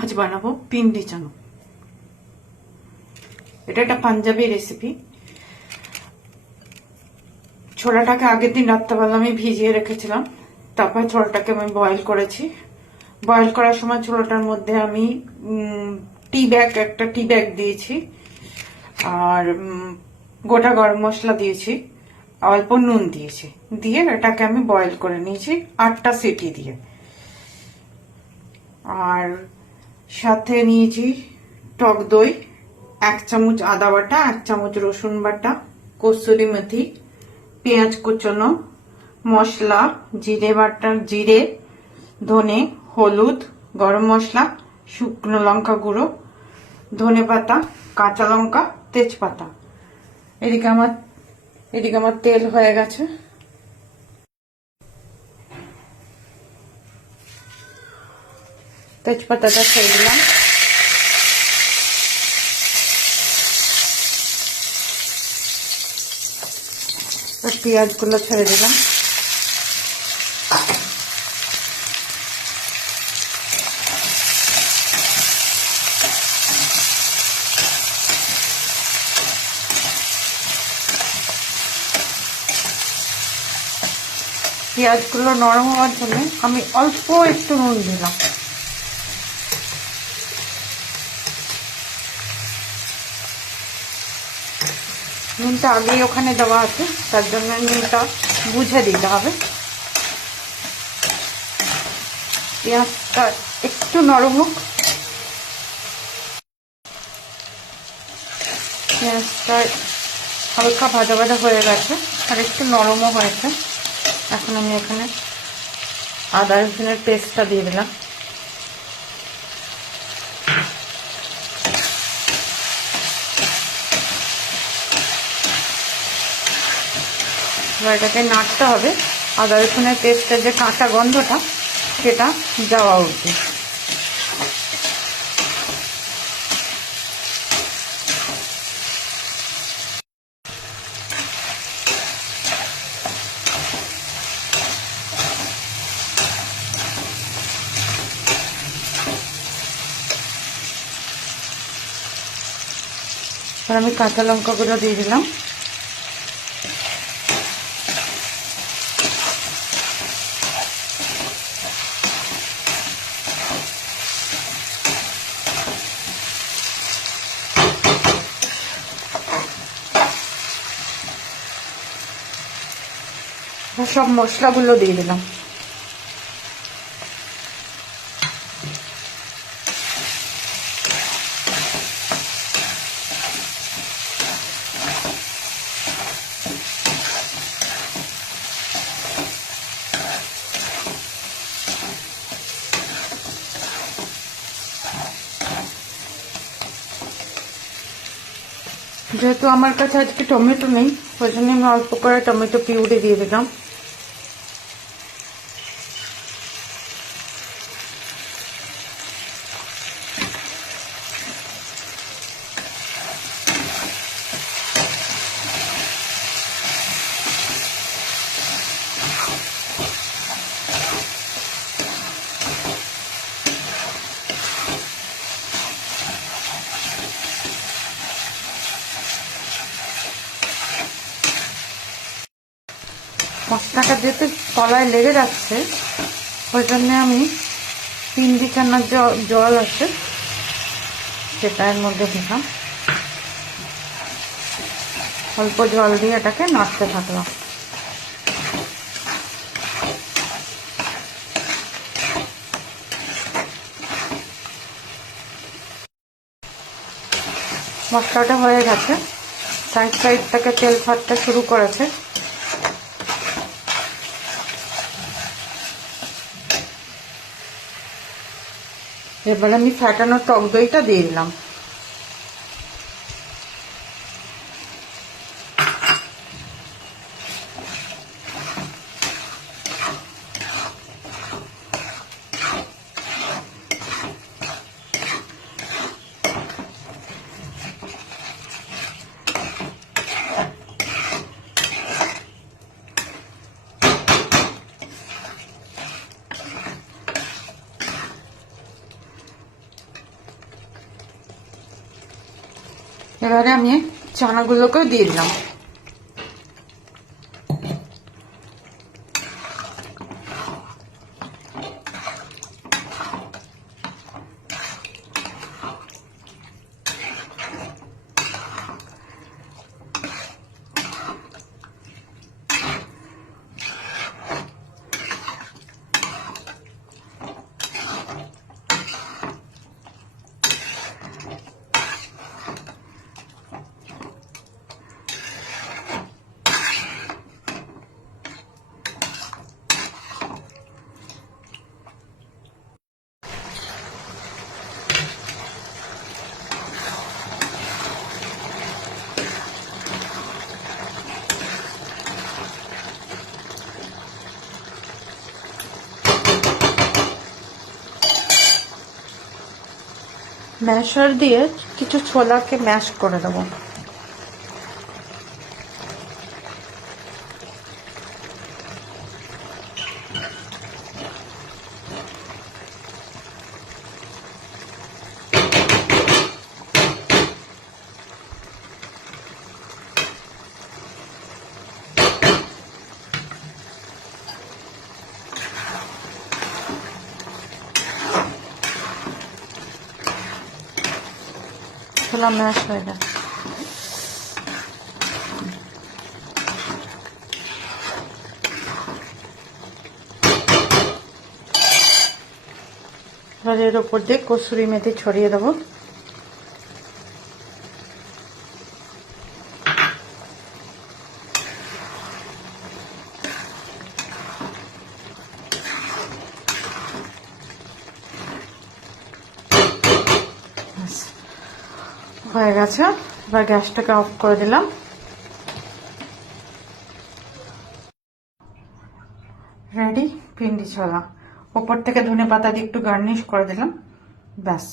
আজ বানাবো পিন্ডি চানা। এটা একটা পাঞ্জাবি রেসিপি। ছোলাটাকে আগের দিন রাত্রেবেলা আমি ভিজিয়ে রেখেছিলাম, তারপর ছোলাটাকে আমি বয়েল করেছি। বয়েল করার সময় ছোলাটার মধ্যে আমি একটা টি ব্যাগ দিয়েছি, আর গোটা গরম মশলা দিয়েছি, অল্প নুন দিয়েছি, দিয়ে এটাকে আমি বয়েল করে নিয়েছি 8টা সিটি দিয়ে। আর সাথে নিয়েছি টক দই, 1 চামচ আদা বাটা, 1 চামচ রসুন বাটা, কসুরি মেথি, পেঁয়াজ কুচনো, মশলা জিরে বাটা, জিরে, ধনে, হলুদ, গরম মশলা, শুকনো লঙ্কা গুঁড়ো, ধনে পাতা, কাঁচা লঙ্কা, তেজপাতা। এদিকে আমার তেল হয়ে গেছে। তেজপাতাটা ছেড়ে দিলাম। পেঁয়াজগুলো ছেড়ে দিলাম। পেঁয়াজগুলো নরম হওয়ার জন্য আমি অল্প একটু নুন দিলাম। নুনটা আগেই ওখানে দেওয়া আছে, তার জন্য নুনটা বুঝে দিতে হবে। পেঁয়াজটা একটু নরম হোক। পেঁয়াজটা হালকা ভাজা ভাজা হয়ে গেছে আর একটু নরমও হয়েছে। এখন আমি এখানে আদা রসুনের পেস্টটা দিয়ে দিলাম। এবার এটাকে নাড়তে হবে। আদা রসুনের পেস্টের যে কাঁচা গন্ধটা সেটা যাওয়া উচিত। আর আমি কাঁচা লঙ্কা গুঁড়ো দিয়ে দিলাম। সব মশলাগুলো দিয়ে দিলাম। যেহেতু আমার কাছে আজকে টমেটো নেই, ওই জন্য আমি অল্প করে টমেটো পিউরি দিয়ে দিলাম। মশলাটা যেহেতু তলায় লেগে যাচ্ছে, ওই জন্য আমি পিন্ডি চানার জল আছে সেটা এর মধ্যে দিলাম। অল্প জল দিয়ে এটাকে নাড়তে থাকলাম। মশলাটা হয়ে গেছে, সাইড থেকে তেল ছাড়তে শুরু করেছে। এবার আমি ফ্যাটানো টক দইটা দিয়ে দিলাম। এবারে আমি চানাগুলোকে দিয়ে দিলাম। ম্যাশার দিয়ে কিছু ছোলাকে ম্যাশ করে দেবো। ছোলা ম্যাশ হয়ে যায়। এবার এর উপর দিয়ে কসুরি মেথি ছড়িয়ে দেবো। হয়ে গেছে, এবার গ্যাসটাকে অফ করে দিলাম। রেডি পিন্ডি ছোলা। ওপর থেকে ধনে পাতা দিয়ে একটু গার্নিশ করে দিলাম, ব্যাস।